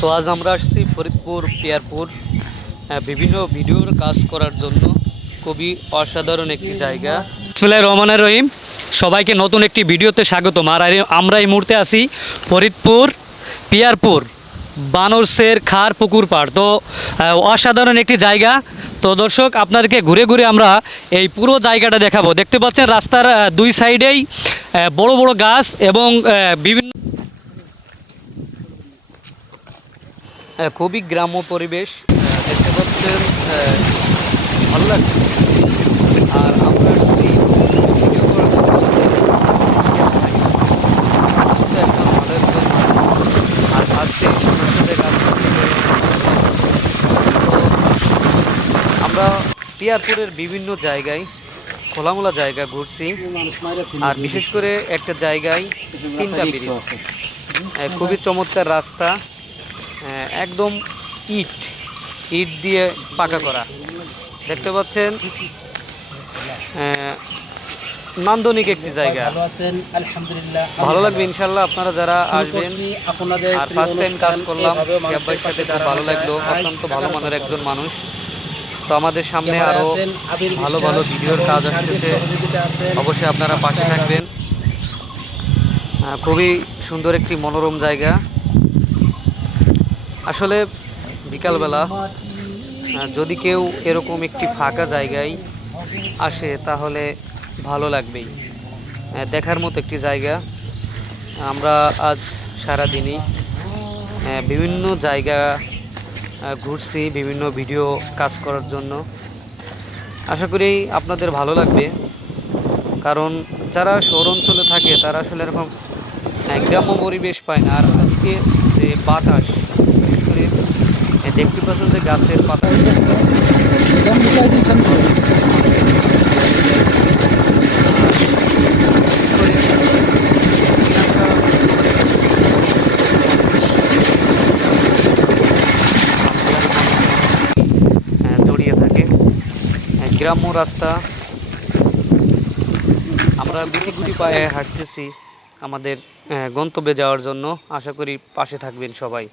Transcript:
তো আজ আমরা আসছি ফরিদপুর পিয়ারপুর বিভিন্ন ভিডিওর কাজ করার জন্য। খুবই অসাধারণ একটি জায়গা। বিসমিল্লাহির রহমানির রহিম। সবাইকে নতুন একটি ভিডিওতে স্বাগতম। আর আমরা এই মুহূর্তে আছি ফরিদপুর পিয়ারপুর বানরসের খার পুকুর পাড়। তো অসাধারণ একটি জায়গা। তো দর্শক, আপনাদেরকে ঘুরে ঘুরে আমরা এই পুরো জায়গাটা দেখাবো। দেখতে পাচ্ছেন রাস্তার দুই সাইডেই বড় বড় গাছ এবং বিভিন্ন খুবই গ্রাম্য পরিবেশ দেখতে পাচ্ছেন। ভালো লাগছে। আর আমরা আসছি ভিডিও করার জন্য যাতে একদম ভালো একজন মানুষ। আর ভাবছি ওনার সাথে কাজ করতে পেরে আমরা পিয়ারপুরের বিভিন্ন জায়গায় খোলামেলা জায়গা ঘুরছি। আর বিশেষ করে একটা জায়গায় তিনটা ব্রিজ, খুবই চমৎকার রাস্তা, একদম ইট ইট দিয়ে পাকা করা। দেখতে পাচ্ছেন নান্দনিক একটি জায়গা। ভালো লাগবে ইনশাল্লাহ আপনারা যারা আসবেন। আর ফার্স্ট টাইম কাজ করলাম ইয়াব্বাইয়ের সাথে, খুব ভালো লাগলো। অত্যন্ত ভালো মনের একজন মানুষ। তো আমাদের সামনে আরও ভালো ভালো ভিডিওর কাজ আসতেছে, অবশ্যই আপনারা পাশে থাকবেন। খুবই সুন্দর একটি মনোরম জায়গা। আসলে বিকালবেলা যদি কেউ এরকম একটি ফাঁকা জায়গায় আসে তাহলে ভালো লাগবেই। দেখার মতো একটি জায়গা। আমরা আজ সারাদিনই বিভিন্ন জায়গা ঘুরছি বিভিন্ন ভিডিও কাজ করার জন্য। আশা করি আপনাদের ভালো লাগবে, কারণ যারা শহর অঞ্চলে থাকে তারা আসলে এরকম গ্রাম্য পরিবেশ পায় না। আর আজকে যে বাতাস, বিশেষ করে দেখতে পাচ্ছেন যে গাছের পাতা জড়িয়ে থাকে। গ্রাম্য রাস্তা, আমরা গুটি পায়ে হাঁটতেছি আমাদের গন্তব্যে যাওয়ার জন্য। আশা করি পাশে থাকবেন সবাই।